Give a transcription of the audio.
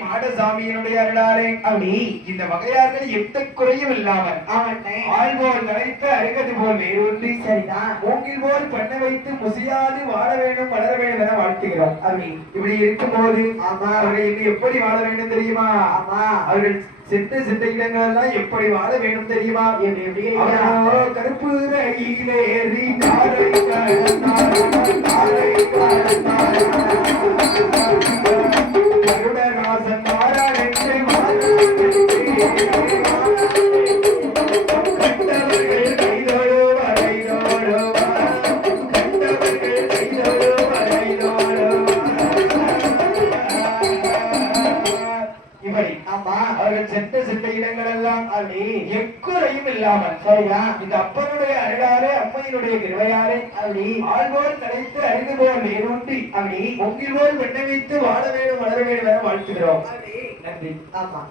மாடசாமியினுடைய அருளாலே அப்படி இந்த வகையார்கள் எந்த குறையும் இல்லாமல் ஆழ்வோர் நினைத்து அருகது போல் வேரூன்றி சரிதான் மூங்கில் போல் பண்ண வைத்து முசியாது வாழ வேண்டும் வளர வேண்டும் என வாழ்த்துகிறோம். அப்படி இப்படி இருக்கும்போது அவர்கள் எப்படி வாழ வேண்டும் தெரியுமா? அவர்கள் சித்த சித்த இடங்கள் எல்லாம் எப்படி வாழ வேண்டும் தெரியுமா? கருப்பு ரயிலே கருடராசன் மாறாடென்று அவர்கள் சென்ற சித்த இடங்கள் எல்லாம் அப்படி எக்குறையும் இல்லாமல் சரியா இந்த அப்பனுடைய அருளாலே அம்மையினுடைய கிருவையாலே அப்படி ஆழ்வோர் தலைத்து அறிந்து போல் வேரூன்றி அப்படி பொங்கில் போல் வெண்ண வைத்து வாழ வேண்டும் வளர வேண்டும் என வாழ்த்துகிறோம். நன்றி. ஆமா.